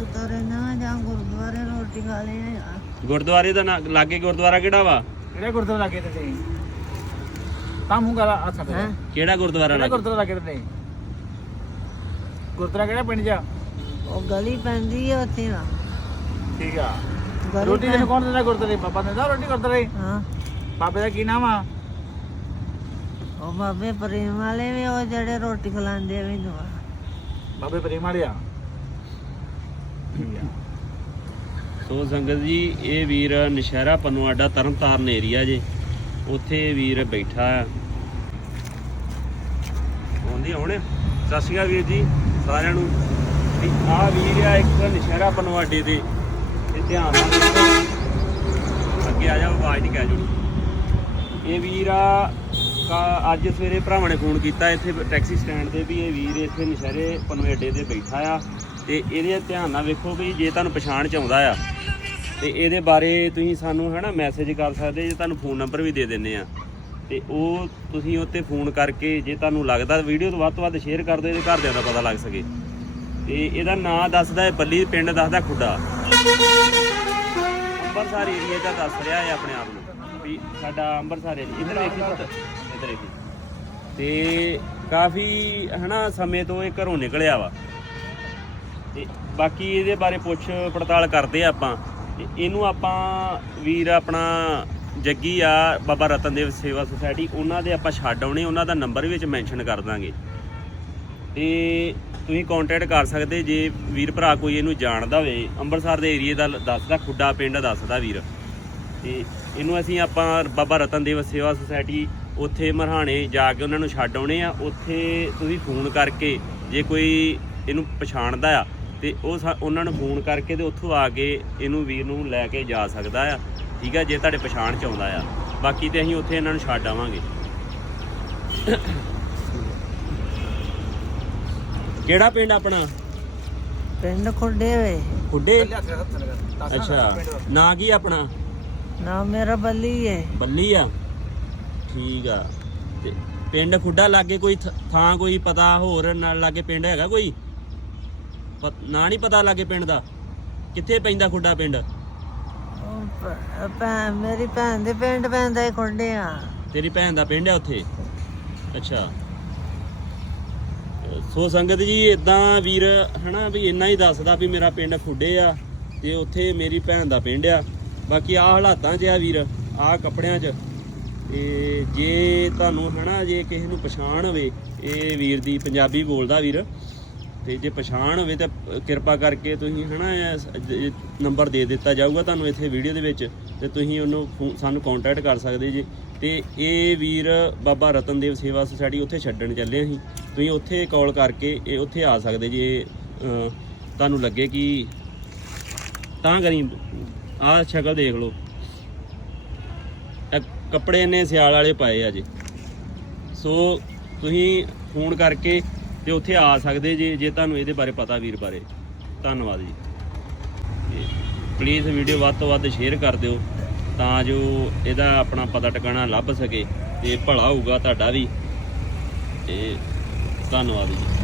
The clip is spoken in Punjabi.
ਸੁੱਤਾ ਰਹਿਣਾ ਜਾਂ ਗੁਰਦੁਆਰੇ ਰੋਟੀ ਖਾ ਲਈ ਆ ਗੁਰਦੁਆਰੇ ਦਾ ਨਾਂ- ਲਾਗੇ ਗੁਰਦੁਆਰਾ ਕਿਹੜਾ ਵਾ? ਕਿਹੜੇ ਗੁਰਦੁਆਰਾ ਲੱਗੇ ਤੇ ਨਹੀਂ? ਤਾਂ ਮੂੰਹ ਗਾਲਾ ਆ ਸਕਦਾ। ਹੈਂ? ਕਿਹੜਾ ਗੁਰਦੁਆਰਾ ਕਿਹੜਾ ਲਾਗੇ? ਗੁਰਦੁਆਰਾ ਲੱਗੇ ਤੇ ਨਹੀਂ? ਗੁਰਦੁਆਰਾ ਕਿਹੜਾ ਪਿੰਡ ਜਾ? ਉਹ ਗਲੀ ਪੈਂਦੀ ਆ ਉੱਥੇ ਨਾ। ਠੀਕ ਆ। ਗਲੀ ਰੋਟੀ ਪੈ- ਤੈਨੂੰ ਕੌਣ ਦਿੰਦਾ ਗੁਰਦੁਆਰੇ? ਬਾਬਾ ਦਿੰਦਾ ਰੋਟੀ ਗੁਰਦੁਆਰੇ? ਹਾਂ। ਬਾਬੇ ਦਾ ਕੀ ਨਾਮ ਆ? ਉਹ ਬਾਬੇ ਪ੍ਰੇਮ ਵਾਲੇ ਵੀ ਉਹ ਜਿਹੜੇ ਰੋਟੀ ਖਿਲਾਉਂਦੇ ਆ ਮੈਨੂੰ ਬਾਬੇ ਪ੍ਰੇਮ ਵਾਲੇ ਆ। ਸੋ ਸੰਗਤ ਜੀ, ਇਹ ਵੀਰ ਨਸ਼ਹਿਰਾ ਪਨਵਾੜਾ ਤਰਨਤਾਰਨ ਏਰੀਆ ਜੇ, ਉੱਥੇ ਵੀਰ ਬੈਠਾ ਆ। ਆਉਂਦੀ ਹੁਣ। ਸਤਿ ਸ਼੍ਰੀ ਅਕਾਲ ਵੀਰ ਜੀ, ਸਾਰਿਆਂ ਨੂੰ। ਵੀ ਆ ਵੀਰ ਆ ਇੱਕ ਨਸ਼ਹਿਰਾ ਪਨਵਾੜੇ ਦੇ ਤੇ ਧਿਆਨ ਨਾਲ ਅੱਗੇ ਆ ਜਾ ਆਵਾਜ਼ ਨਹੀਂ ਕਹਿ ਜੁੜੀ। ਇਹ ਵੀਰ ਆ ਅੱਜ ਸਵੇਰੇ ਭਰਾਵਾਂ ਨੇ ਫੋਨ ਕੀਤਾ ਇੱਥੇ ਟੈਕਸੀ ਸਟੈਂਡ ਤੇ ਵੀ ਇਹ ਵੀਰ ਇੱਥੇ ਨਸ਼ਹਿਰੇ ਪਨਵੇਡੇ ਤੇ ਬੈਠਾ ਆ। ਤੇ ਇਹਦੇ ਧਿਆਨ ਨਾਲ ਵੇਖੋ ਵੀ ਜੇ ਤੁਹਾਨੂੰ ਪਛਾਣ ਚ ਆਉਂਦਾ ਆ, ਤੇ ਇਹਦੇ ਬਾਰੇ ਤੁਸੀਂ ਸਾਨੂੰ ਹਨਾ ਮੈਸੇਜ ਕਰ ਸਕਦੇ, ਜੇ ਤੁਹਾਨੂੰ ਫੋਨ ਨੰਬਰ ਵੀ ਦੇ ਦਿੰਨੇ ਆ। ਤੇ ਉਹ ਤੁਸੀਂ ਉੱਤੇ ਫੋਨ ਕਰਕੇ ਜੇ ਤੁਹਾਨੂੰ ਲੱਗਦਾ ਵੀਡੀਓ ਤੋਂ ਵੱਧ ਤੋਂ ਵੱਧ ਸ਼ੇਅਰ ਕਰ ਦਿਓ ਇਹਦੇ ਘਰਦਿਆਂ ਦਾ ਪਤਾ ਲੱਗ ਸਕੇ। ਤੇ ਇਹਦਾ ਨਾਂ ਦੱਸਦਾ ਹੈ, ਬੱਲੀ ਪਿੰਡ ਦੱਸਦਾ ਖੁੱਡਾ। ਅੰਬਰਸਰ ਏਰੀਆ ਦਾ ਦੱਸ ਰਿਹਾ ਹੈ ਆਪਣੇ ਆਪ ਨੂੰ ਵੀ ਸਾਡਾ ਅੰਬਰਸਰ ਏਰੀਆ ਇੱਧਰ ਵੇਖੀ ਪੁੱਤ, ਇਧਰ ਵੇਖੀ। ਤੇ ਕਾਫੀ ਹਨਾ ਸਮੇਂ ਤੋਂ ਇਹ ਘਰੋਂ ਨਿਕਲਿਆ ਵਾ। ਤੇ ਬਾਕੀ ਇਹਦੇ ਬਾਰੇ ਪੁੱਛ ਪੜਤਾਲ ਕਰਦੇ ਆ ਆਪਾਂ। ਤੇ ਇਹਨੂੰ ਆਪਾਂ ਵੀਰ ਆਪਣਾ ਜੱਗੀ ਆ, ਬਾਬਾ ਰਤਨਦੇਵ ਸੇਵਾ ਸੁਸਾਇਟੀ, ਉਹਨਾਂ ਦੇ ਆਪਾਂ ਛੱਡ ਆਉਣੇ, ਉਹਨਾਂ ਦਾ ਨੰਬਰ ਵਿੱਚ ਮੈਂਸ਼ਨ ਕਰ ਦਾਂਗੇ। ਤੇ ਤੁਸੀਂ ਕੰਟੈਕਟ ਕਰ ਸਕਦੇ, ਜੇ ਵੀਰ ਭਰਾ ਕੋਈ ਇਹਨੂੰ ਜਾਣਦਾ ਹੋਵੇ ਅੰਮ੍ਰਿਤਸਰ ਦੇ ਏਰੀਏ ਦਾ ਦੱਸਦਾ, ਖੁੱਡਾ ਪਿੰਡ ਦੱਸਦਾ ਵੀਰ। ਤੇ ਇਹਨੂੰ ਅਸੀਂ ਆਪਾਂ ਬਾਬਾ ਰਤਨਦੇਵ ਸੇਵਾ ਸੁਸਾਇਟੀ, ਉੱਥੇ ਮਰਹਾਣੇ ਜਾ ਕੇ ਉਹਨਾਂ ਨੂੰ ਛੱਡ ਆਉਣੇ ਆ। ਉੱਥੇ ਤੁਸੀਂ ਫੋਨ ਕਰਕੇ, ਜੇ ਕੋਈ ਇਹਨੂੰ ਪਛਾਣਦਾ ਆ ਤੇ ਉਹ ਉਹਨਾਂ ਨੂੰ ਫੋਨ ਕਰਕੇ ਤੇ ਉੱਥੋਂ ਆ ਕੇ ਇਹਨੂੰ ਵੀਰ ਨੂੰ ਲੈ ਕੇ ਜਾ ਸਕਦਾ ਆ ਠੀਕ ਆ ਜੇ ਤੁਹਾਡੇ ਪਛਾਣ ਚ ਆਉਂਦਾ ਆ। ਬਾਕੀ ਤੇ ਅਸੀਂ ਉੱਥੇ ਇਹਨਾਂ ਨੂੰ ਛੱਡ ਆਵਾਂਗੇ। ਕਿਹੜਾ ਪਿੰਡ ਆਪਣਾ? ਪਿੰਡ ਖੁੱਡੇ? ਵੇ ਖੁੱਡੇ ਅੱਛਾ। ਨਾਂ ਕੀ ਆਪਣਾ? ਨਾ ਮੇਰਾ ਬੱਲੀ ਏ। ਬੱਲੀ ਆ? ਠੀਕ ਆ। ਤੇ ਪਿੰਡ ਖੁੱਡਾ ਲਾਗੇ ਕੋਈ ਥ- ਕੋਈ ਪਤਾ ਹੋਰ ਨਾਲ ਲਾਗੇ ਪਿੰਡ ਹੈਗਾ ਕੋਈ? ਨਾਂ ਨਹੀਂ ਪਤਾ ਲਾਗੇ ਪਿੰਡ ਦਾ। ਕਿੱਥੇ ਪੈਂਦਾ ਖੁੱਡਾ ਪਿੰਡ? ਉਹ ਭ- ਭੈਣ ਮੇਰੀ ਭੈਣ ਦੇ ਪਿੰਡ ਪੈਂਦਾ ਏ ਖੁੱਡੇ ਆ ਤੇਰੀ ਭੈਣ ਦਾ ਪਿੰਡ ਹੈ ਉੱਥੇ? ਅੱਛਾ। ਸੋ ਸੰਗਤ ਜੀ ਇਦਾਂ ਵੀਰ ਹਨਾ ਵੀ ਇੰਨਾ ਹੀ ਦੱਸਦਾ ਵੀ ਮੇਰਾ ਪਿੰਡ ਖੁੱਡੇ ਆ ਤੇ ਉੱਥੇ ਮੇਰੀ ਭੈਣ ਦਾ ਪਿੰਡ ਆ। ਬਾਕੀ ਆ ਹਾਲਾਤਾਂ 'ਚ ਆ ਵੀਰ ਆ ਕੱਪੜਿਆਂ 'ਚ। ਤੇ ਜੇ ਤੁਹਾਨੂੰ ਹਨਾ ਜੇ ਕਿਸੇ ਨੂੰ ਪਛਾਣ ਹੋਵੇ ਇਹ ਵੀਰ ਦੀ ਪੰਜਾਬੀ ਬੋਲਦਾ ਵੀਰ। ਤੇ ਜੇ ਪਛਾਣ ਹੋਵੇ ਤਾਂ ਕਿਰਪਾ ਕਰਕੇ ਤੁਸੀਂ ਹਨਾ ਇਹ ਨੰਬਰ ਦੇ ਦਿੱਤਾ ਜਾਊਗਾ ਤੁਹਾਨੂੰ ਇੱਥੇ ਵੀਡੀਓ ਦੇ ਵਿੱਚ ਤੇ ਤੁਸੀਂ ਉਹਨੂੰ ਫੋ- ਸਾਨੂੰ ਕੰਟੈਕਟ ਕਰ ਸਕਦੇ ਜੀ। ਤੇ ਇਹ ਵੀਰ ਬਾਬਾ ਰਤਨਦੇਵ ਸੇਵਾ ਸੁਸਾਇਟੀ ਉੱਥੇ ਛੱਡਣ ਚੱਲੇ ਅਸੀਂ। ਤੁਸੀਂ ਉੱਥੇ ਕਾਲ ਕਰਕੇ ਇਹ ਉੱਥੇ ਆ ਸਕਦੇ ਜੀ। ਤੁਹਾਨੂੰ ਲੱਗੇ ਕਿ ਤਾਂ ਕਰੀ, ਆਹ ਸ਼ਕਲ ਦੇਖ ਲਓ। ਕੱਪੜੇ ਨੇ ਸਿਆਲ ਵਾਲੇ ਪਾਏ ਆ ਜੀ। ਸੋ ਤੁਸੀਂ ਫੋਨ ਕਰਕੇ ਤੇ ਉੱਥੇ ਆ ਸਕਦੇ ਜੇ ਜੇ ਤੁਹਾਨੂੰ ਇਹਦੇ ਬਾਰੇ ਪਤਾ ਵੀਰ ਬਾਰੇ। ਧੰਨਵਾਦ ਜੀ। ਪਲੀਜ਼ ਵੀਡੀਓ ਵੱਧ ਤੋਂ ਵੱਧ ਸ਼ੇਅਰ ਕਰ ਦਿਓ, ਤਾਂ ਜੋ ਇਹਦਾ ਆਪਣਾ ਪਤਾ ਟਿਕਾਣਾ ਲੱਭ ਸਕੇ ਤੇ ਭਲਾ ਹੋਊਗਾ ਤੁਹਾਡਾ ਵੀ। ਤੇ ਧੰਨਵਾਦ ਜੀ।